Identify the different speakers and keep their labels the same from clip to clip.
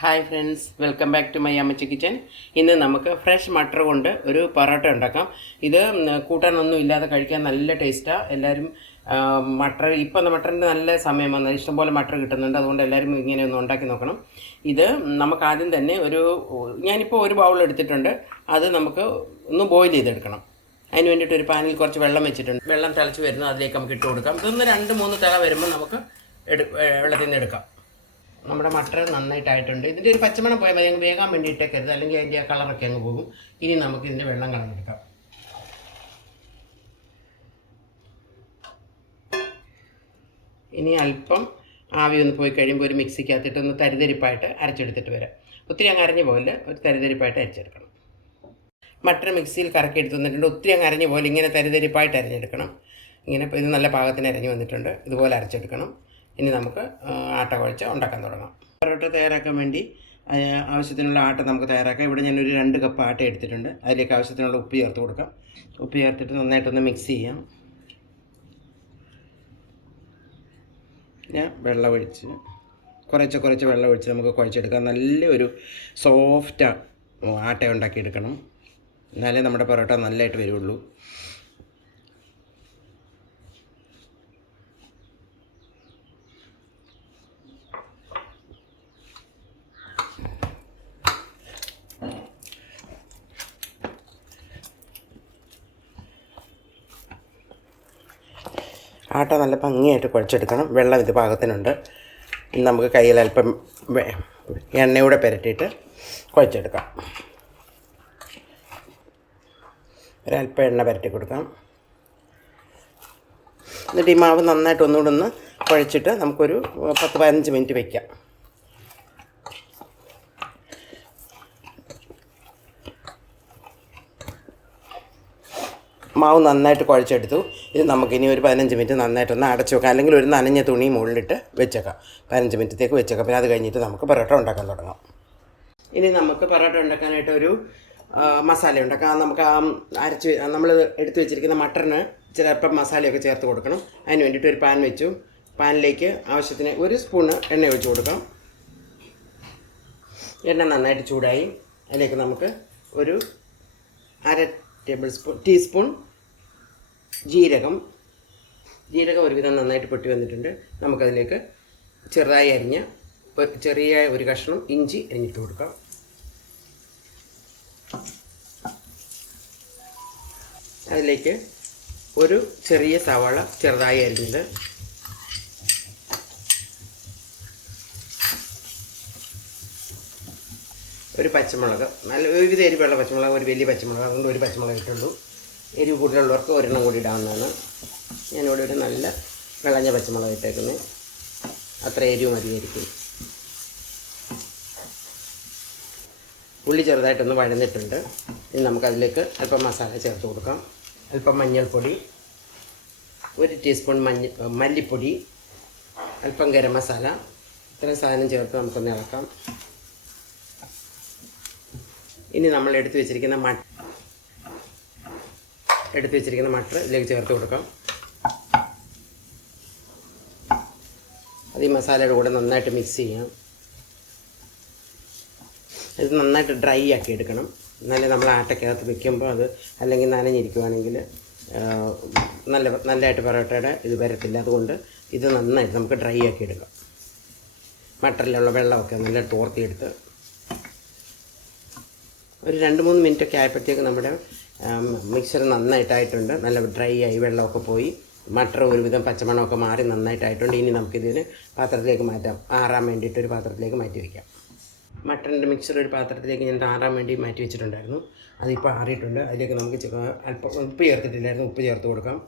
Speaker 1: Hi friends welcome back to my അമ്മച്ചി kitchen ഇന്ന് നമുക്ക് ഫ്രഷ് മട്ടർ കൊണ്ട് ഒരു പൊറോട്ട ഉണ്ടാക്കാം. ഇത് കൂട്ടാനൊന്നും ഇല്ലാതെ കഴിക്കാൻ നല്ല ടേസ്റ്റാണ് എല്ലാവരും മട്ടർ ഇപ്പം മട്ടറിന്റെ നല്ല സമയം വന്നത്? ഇഷ്ടംപോലെ മട്ടർ കിട്ടുന്നുണ്ട്. അതുകൊണ്ട് എല്ലാവരും ഇങ്ങനെ ഒന്ന് ഉണ്ടാക്കി നോക്കണം. ഇത് നമുക്ക് ആദ്യം തന്നെ ഒരു ഞാനിപ്പോൾ ഒരു ബൗൾ എടുത്തിട്ടുണ്ട്. അത് നമുക്ക് ഒന്ന് ബോയിൽ ചെയ്തെടുക്കണം. അതിന് വേണ്ടിയിട്ട് ഒരു പാനിൽ കുറച്ച് വെള്ളം വെച്ചിട്ടുണ്ട്. വെള്ളം തിളച്ച് വരുന്നത് അതിലേക്ക് നമുക്ക് ഇട്ട് കൊടുക്കാം. ഇതൊന്ന് രണ്ട് മൂന്ന് തിള വരുമ്പോൾ നമുക്ക് എടു വെള്ളത്തിൽ നിന്ന് എടുക്കാം. നമ്മുടെ മട്ടർ നന്നായിട്ടായിട്ടുണ്ട്. ഇതിന്റെ ഒരു പച്ചമണം പോയാൽ മതി. അങ്ങ് വേകാൻ വേണ്ടിയിട്ടേക്കരുത് അല്ലെങ്കിൽ അതിന്റെ ആ കളറൊക്കെ അങ്ങ് പോകും. ഇനി നമുക്ക് ഇതിന്റെ വെള്ളം കളഞ്ഞെടുക്കാം. ഇനി അല്പം ആവി ഒന്ന് പോയി കഴിയുമ്പോൾ ഒരു മിക്സിക്കകത്തിട്ട് ഒന്ന് തരിതരിപ്പായിട്ട് അരച്ചെടുത്തിട്ട് വരാം. ഒത്തിരി അങ്ങ് അരഞ്ഞ് പോലെ ഒരു തരിതരിപ്പായിട്ട് അരച്ചെടുക്കണം. മട്ടർ മിക്സിയിൽ കറക്കി എടുത്ത് വന്നിട്ടുണ്ട്. ഒത്തിരി അങ്ങ് അരഞ്ഞ് പോലെ ഇങ്ങനെ തരിതരിപ്പായിട്ട് അരഞ്ഞെടുക്കണം. ഇങ്ങനെ ഇത് നല്ല പാകത്തിന് അരഞ്ഞു വന്നിട്ടുണ്ട്. ഇതുപോലെ അരച്ചെടുക്കണം. ഇനി നമുക്ക് ആട്ട കുഴച്ച് ഉണ്ടാക്കാൻ തുടങ്ങാം. പൊറോട്ട തയ്യാറാക്കാൻ വേണ്ടി ആവശ്യത്തിനുള്ള ആട്ട നമുക്ക് തയ്യാറാക്കാം. ഇവിടെ ഞാനൊരു രണ്ട് കപ്പ് ആട്ട എടുത്തിട്ടുണ്ട്. അതിലേക്ക് ആവശ്യത്തിനുള്ള ഉപ്പ് ചേർത്ത് കൊടുക്കാം. ഉപ്പ് ചേർത്തിട്ട് നന്നായിട്ടൊന്ന് മിക്സ് ചെയ്യാം. ഞാൻ വെള്ളമൊഴിച്ച് കുറച്ച് കുറച്ച് വെള്ളമൊഴിച്ച് നമുക്ക് കുഴച്ചെടുക്കാം. നല്ലൊരു സോഫ്റ്റ് ആട്ട ഉണ്ടാക്കിയെടുക്കണം. എന്നാലേ നമ്മുടെ പൊറോട്ട നല്ലതായിട്ട് വരുള്ളൂ. ആട്ട നല്ല ഭംഗിയായിട്ട് കുഴച്ചെടുക്കണം. വെള്ളം ഇത് പാകത്തിനുണ്ട്. നമുക്ക് കയ്യിൽ അല്പം എണ്ണയൂടെ പുരട്ടിയിട്ട് കുഴച്ചെടുക്കാം. ഒരല്പം എണ്ണ പുരട്ടി കൊടുക്കാം. എന്നിട്ട് ഈ മാവ് നന്നായിട്ട് ഒന്നുകൂടെ ഒന്ന് കുഴച്ചിട്ട് നമുക്കൊരു പത്ത് പതിനഞ്ച് മിനിറ്റ് വയ്ക്കാം മാവ് നന്നായിട്ട് കുഴച്ചെടുത്തു. ഇത് നമുക്കിനി ഒരു പതിനഞ്ച് മിനിറ്റ് നന്നായിട്ടൊന്ന് അടച്ചു വെക്കാം. അല്ലെങ്കിൽ ഒരു നനഞ്ഞ തുണി മുകളിലിട്ട് വെച്ചേക്കാം. പതിനഞ്ച് മിനിറ്റത്തേക്ക് വെച്ചേക്കാം. പിന്നെ അത് കഴിഞ്ഞിട്ട് നമുക്ക് പൊറോട്ട ഉണ്ടാക്കാൻ തുടങ്ങാം. ഇനി നമുക്ക് പൊറോട്ട ഉണ്ടാക്കാനായിട്ട് ഒരു മസാല ഉണ്ടാക്കാം. നമുക്ക് ആ അരച്ച് നമ്മൾ എടുത്തു വെച്ചിരിക്കുന്ന മട്ടറിന് ചിലപ്പം മസാലയൊക്കെ ചേർത്ത് കൊടുക്കണം. അതിന് വേണ്ടിയിട്ട് ഒരു പാൻ വെച്ചു. പാനിലേക്ക് ആവശ്യത്തിന് ഒരു സ്പൂണ് എണ്ണ ഒഴിച്ച് കൊടുക്കാം. എണ്ണ നന്നായിട്ട് ചൂടായി. അതിലേക്ക് നമുക്ക് ഒരു അര ടേബിൾ സ്പൂൺ ടീസ്പൂൺ ജീരകം. ജീരകം ഒരുവിധം നന്നായിട്ട് പൊട്ടി വന്നിട്ടുണ്ട്. നമുക്കതിലേക്ക് ചെറുതായി അരിഞ്ഞ ചെറിയ ഒരു കഷ്ണം ഇഞ്ചി അരിഞ്ഞിട്ട് കൊടുക്കാം. അതിലേക്ക് ഒരു ചെറിയ സവാള ചെറുതായി അരിഞ്ഞത്. ഒരു പച്ചമുളക്. നല്ല വിവിധ എരിവുള്ള പച്ചമുളക് ഒരു വലിയ പച്ചമുളക്. അതുകൊണ്ട് ഒരു പച്ചമുളക് ഇട്ടുള്ളൂ എരിവ് കൂടുതലുള്ളവർക്ക് ഒരെണ്ണം കൂടി ഇടാവുന്നതാണ്. ഞാനിവിടെ ഒരു നല്ല വിളഞ്ഞ പച്ചമുളക് ഇട്ടേക്കുന്നത് അത്ര എരിവ് മതിയായിരിക്കും. ഉള്ളി ചെറുതായിട്ടൊന്ന് വഴന്നിട്ടുണ്ട്. ഇനി നമുക്കതിലേക്ക് അല്പം മസാല ചേർത്ത് കൊടുക്കാം. അല്പം മഞ്ഞൾപ്പൊടി ഒരു ടീസ്പൂൺ മഞ്ഞ മല്ലിപ്പൊടി അല്പം ഗരം മസാല. ഇത്രയും സാധനം ചേർത്ത് നമുക്കൊന്ന് ഇളക്കാം. ഇനി നമ്മൾ എടുത്തു വെച്ചിരിക്കുന്ന മട്ട എടുത്തു വെച്ചിരിക്കുന്ന മട്ടർ ഇതിലേക്ക് ചേർത്ത് കൊടുക്കാം. അത് ഈ മസാലയുടെ കൂടെ നന്നായിട്ട് മിക്സ് ചെയ്യാം. ഇത് നന്നായിട്ട് ഡ്രൈ ആക്കി എടുക്കണം. എന്നാലേ നമ്മൾ ആട്ടക്കകത്ത് വെക്കുമ്പോൾ അത് അല്ലെങ്കിൽ നനഞ്ഞിരിക്കുവാണെങ്കിൽ നല്ല നല്ലതായിട്ട് പൊറോട്ടയുടെ ഇത് വരത്തില്ല. അതുകൊണ്ട് ഇത് നന്നായിട്ട് നമുക്ക് ഡ്രൈ ആക്കി എടുക്കാം. മട്ടറിലുള്ള വെള്ളമൊക്കെ നല്ല തോർത്തിയെടുത്ത്. ഒരു രണ്ട് മൂന്ന് മിനിറ്റൊക്കെ ആയപ്പോഴത്തേക്ക് നമ്മുടെ മിക്സർ നന്നായിട്ടായിട്ടുണ്ട്. നല്ല ഡ്രൈ ആയി വെള്ളമൊക്കെ പോയി. മട്ടർ ഒരുവിധം പച്ചമണമൊക്കെ മാറി നന്നായിട്ടായിട്ടുണ്ട്. ഇനി നമുക്കിതിന് പാത്രത്തിലേക്ക് മാറ്റാം. ആറാൻ വേണ്ടിയിട്ട് ഒരു പാത്രത്തിലേക്ക് മാറ്റി വയ്ക്കാം മട്ടറിന്റെ മിക്സർ ഒരു പാത്രത്തിലേക്ക് ഞാൻ ആറാൻ വേണ്ടി മാറ്റി വെച്ചിട്ടുണ്ടായിരുന്നു. അതിപ്പോൾ ആറിയിട്ടുണ്ട്. അതിലേക്ക് നമുക്ക് അല്പം ഉപ്പ് ചേർത്തിട്ടില്ലായിരുന്നു. ഉപ്പ് ചേർത്ത് കൊടുക്കാം.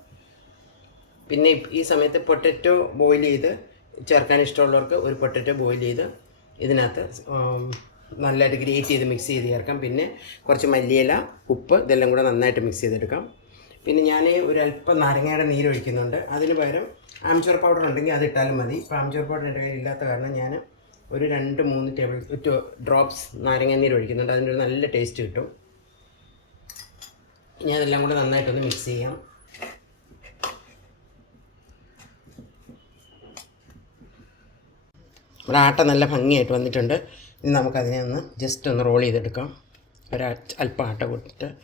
Speaker 1: പിന്നെ ഈ സമയത്ത് പൊട്ടറ്റോ ബോയിൽ ചെയ്ത് ചേർക്കാൻ ഇഷ്ടമുള്ളവർക്ക് ഒരു പൊട്ടറ്റോ ബോയിൽ ചെയ്ത് ഇതിനകത്ത് നല്ലതായിട്ട് ഗ്രേറ്റ് ചെയ്ത് മിക്സ് ചെയ്ത് ചേർക്കാം. പിന്നെ കുറച്ച് മല്ലിയില ഉപ്പ് ഇതെല്ലാം കൂടെ നന്നായിട്ട് മിക്സ് ചെയ്തെടുക്കാം. പിന്നെ ഞാൻ ഒരു അല്പം നാരങ്ങയുടെ നീര് ഒഴിക്കുന്നുണ്ട്. അതിന് പകരം ആംചൂർ പൗഡർ ഉണ്ടെങ്കിൽ അത് ഇട്ടാലും മതി. ഇപ്പോൾ ആംചൂർ പൗഡർ എന്റെ കയ്യിൽ ഇല്ലാത്ത കാരണം ഞാൻ ഒരു രണ്ട് മൂന്ന് ടേബിൾ ഡ്രോപ്സ് നാരങ്ങ നീര് ഒഴിക്കുന്നുണ്ട്. അതിന്റെ ഒരു നല്ല ടേസ്റ്റ് കിട്ടും. ഇനി അതെല്ലാം കൂടെ നന്നായിട്ടൊന്ന് മിക്സ് ചെയ്യാം. നമ്മുടെ ആട്ട നല്ല ഭംഗിയായിട്ട് വന്നിട്ടുണ്ട്. ഇനി നമുക്കതിനെ ഒന്ന് ജസ്റ്റ് ഒന്ന് റോൾ ചെയ്തെടുക്കാം. ഒരു അല്പ- ആട്ട കൊടുത്തിട്ട്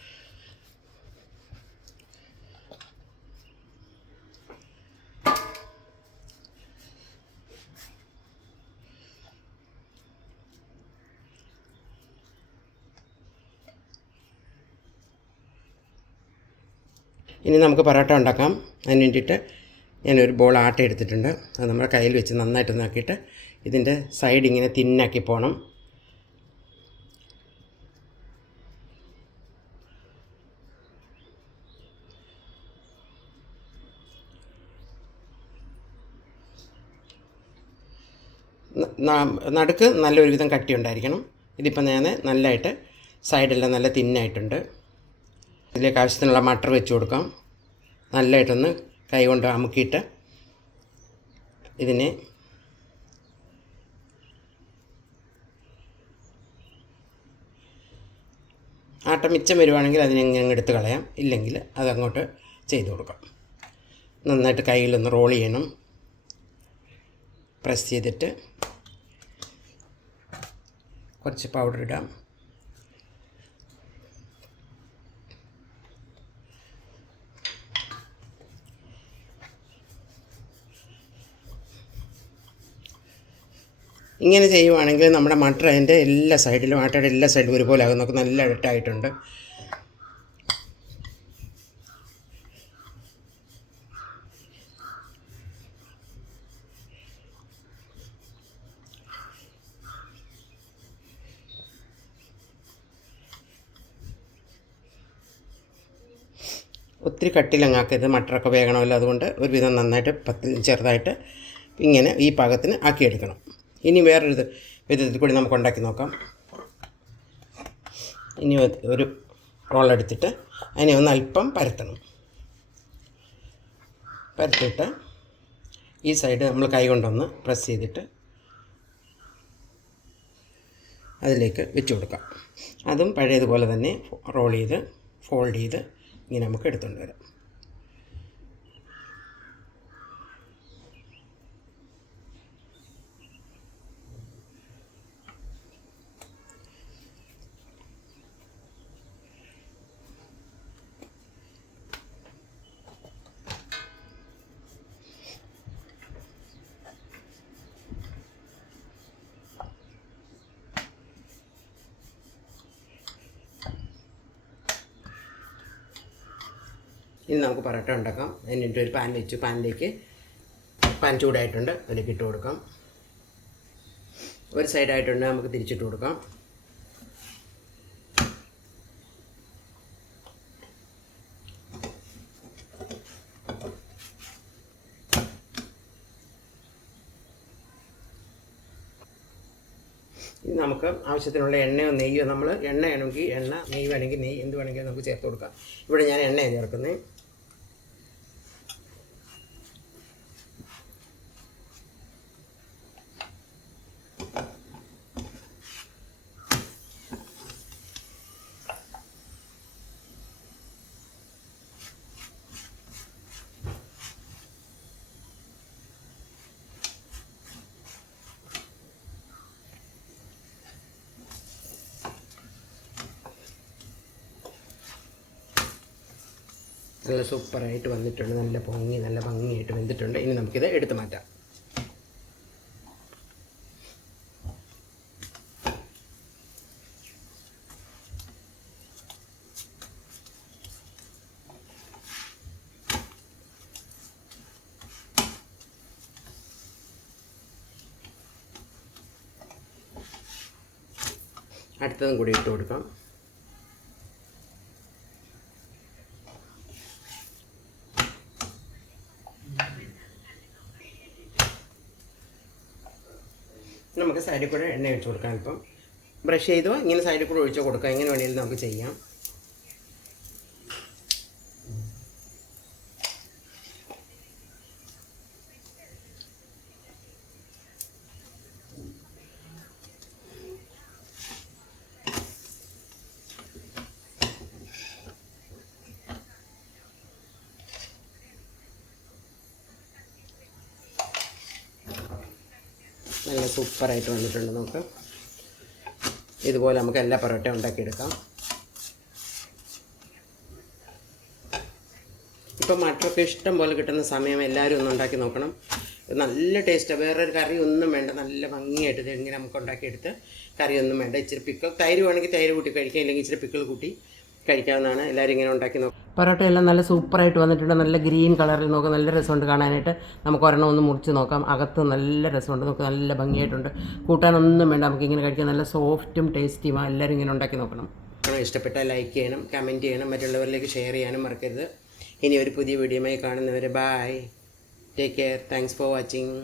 Speaker 1: ഇനി നമുക്ക് പൊറോട്ട ഉണ്ടാക്കാം. അതിന് വേണ്ടിയിട്ട് ഞാനൊരു ബോൾ ആട്ട എടുത്തിട്ടുണ്ട്. അത് നമ്മുടെ കയ്യിൽ വെച്ച് നന്നായിട്ട് നോക്കിയിട്ട് ഇതിന്റെ സൈഡ് ഇങ്ങനെ തിന്നാക്കി പോകണം നടുക്ക് നല്ലൊരു വിധം കട്ടി ഉണ്ടായിരിക്കണം ഇതിപ്പോൾ ഞാൻ നല്ലതായിട്ട് സൈഡെല്ലാം നല്ല തിന്നായിട്ടുണ്ട്. ഇതിലേക്ക് ആവശ്യത്തിനുള്ള മട്ടർ വെച്ച് കൊടുക്കാം. നല്ലതായിട്ടൊന്ന് കൈ കൊണ്ട് അമുക്കിയിട്ട് ഇതിനെ ആട്ട മിച്ചം വരുവാണെങ്കിൽ അതിനെ അങ്ങ് എടുത്ത് കളയാം. ഇല്ലെങ്കിൽ അതങ്ങോട്ട് ചെയ്ത് കൊടുക്കാം. നന്നായിട്ട് കയ്യിലൊന്ന് റോൾ ചെയ്യണം. പ്രസ് ചെയ്തിട്ട് കുറച്ച് പൗഡർ ഇടാം. ഇങ്ങനെ ചെയ്യുവാണെങ്കിൽ നമ്മുടെ മട്ടർ അതിന്റെ എല്ലാ സൈഡിലും ആട്ടയുടെ എല്ലാ സൈഡിലും ഒരുപോലെ ആകും. നമുക്ക് നല്ല ഇട്ടായിട്ടുണ്ട് ഒത്തിരി കട്ടിലങ്ങാക്കരുത്. മട്ടറൊക്കെ വേകണമല്ലോ അതുകൊണ്ട് ഒരുവിധം നന്നായിട്ട് പത്ത് ചെറുതായിട്ട് ഇങ്ങനെ ഈ പാകത്തിന് ആക്കിയെടുക്കണം. ഇനി വേറൊരു വിധത്തിൽ കൂടി നമുക്ക് ഉണ്ടാക്കി നോക്കാം. ഇനി ഒരു റോൾ എടുത്തിട്ട് അതിനെ ഒന്ന് അല്പം പരത്തണം. പരത്തിയിട്ട് ഈ സൈഡ് നമ്മൾ കൈ കൊണ്ടൊന്ന് പ്രസ് ചെയ്തിട്ട് അതിലേക്ക് വെച്ച് കൊടുക്കാം. അതും പഴയതുപോലെ തന്നെ റോൾ ചെയ്ത് ഫോൾഡ് ചെയ്ത് ഇങ്ങനെ നമുക്ക് എടുത്തുകൊണ്ട് വരാം. ഇനി നമുക്ക് പൊറോട്ട ഉണ്ടാക്കാം. എന്നിട്ട് ഒരു പാൻ വെച്ചു. പാനിലേക്ക് പാൻ ചൂടായിട്ടുണ്ട്. അതിലേക്ക് ഇട്ട് കൊടുക്കാം. ഒരു സൈഡായിട്ടുണ്ട് നമുക്ക് തിരിച്ചിട്ട് കൊടുക്കാം. നമുക്ക് ആവശ്യത്തിനുള്ള എണ്ണയോ നെയ്യോ നമ്മൾ എണ്ണ വേണമെങ്കിൽ എണ്ണ നെയ്യ് വേണമെങ്കിൽ നെയ്യ് എന്ത് വേണമെങ്കിലും നമുക്ക് ചേർത്ത് കൊടുക്കാം. ഇവിടെ ഞാൻ എണ്ണയാണ് ചേർക്കുന്നത്. നല്ല സൂപ്പറായിട്ട് വന്നിട്ടുണ്ട്. നല്ല പൊങ്ങി നല്ല ഭംഗിയായിട്ട് വെന്തിട്ടുണ്ട്. ഇനി നമുക്കിത് എടുത്തു മാറ്റാം. അടുത്തതും കൂടി ഇട്ട് കൊടുക്കാം. നമുക്ക് സൈഡിൽ കൂടെ എണ്ണ ഒഴിച്ച് കൊടുക്കാം. ഇപ്പം ബ്രഷ് ചെയ്തോ ഇങ്ങനെ സൈഡിൽ കൂടെ ഒഴിച്ച് കൊടുക്കാം. എങ്ങനെ വേണമെങ്കിലും നമുക്ക് ചെയ്യാം. നല്ല സൂപ്പറായിട്ട് വന്നിട്ടുണ്ട് നമുക്ക്. ഇതുപോലെ നമുക്ക് എല്ലാ പൊറോട്ട ഉണ്ടാക്കിയെടുക്കാം. ഇപ്പം മട്ടറൊക്കെ ഇഷ്ടം പോലെ കിട്ടുന്ന സമയം എല്ലാവരും ഒന്ന് ഉണ്ടാക്കി നോക്കണം. നല്ല ടേസ്റ്റാണ് വേറൊരു കറി ഒന്നും വേണ്ട. നല്ല ഭംഗിയായിട്ട് ഇങ്ങനെ നമുക്ക് ഉണ്ടാക്കിയെടുത്ത് കറിയൊന്നും വേണ്ട. ഇച്ചിരി പിക്കിൾ തൈര് വേണമെങ്കിൽ തൈര് കൂട്ടി കഴിക്കാം. ഇല്ലെങ്കിൽ ഇച്ചിരി പിക്കിൾ കൂട്ടി കഴിക്കാവുന്നതാണ്. എല്ലാവരും ഇങ്ങനെ ഉണ്ടാക്കി നോക്കും പൊറോട്ട എല്ലാം നല്ല സൂപ്പറായിട്ട് വന്നിട്ടുണ്ട്. നല്ല ഗ്രീൻ കളറിൽ നോക്കാം നല്ല രസമുണ്ട് കാണാനായിട്ട്. നമുക്ക് ഒരെണ്ണം ഒന്ന് മുറിച്ച് നോക്കാം. അകത്ത് നല്ല രസമുണ്ട്. നമുക്ക് നല്ല ഭംഗിയായിട്ടുണ്ട്. കൂട്ടാനൊന്നും വേണ്ട. നമുക്ക് ഇങ്ങനെ കഴിക്കാൻ നല്ല സോഫ്റ്റും ടേസ്റ്റിയുമാണ് എല്ലാവരും ഇങ്ങനെ ഉണ്ടാക്കി നോക്കണം. ഇഷ്ടപ്പെട്ടാൽ ലൈക്ക് ചെയ്യണം കമന്റ് ചെയ്യണം മറ്റുള്ളവരിലേക്ക് ഷെയർ ചെയ്യാനും മറക്കരുത്. ഇനി ഒരു പുതിയ വീഡിയോയുമായി കാണുന്നവരെ bye take care thanks for watching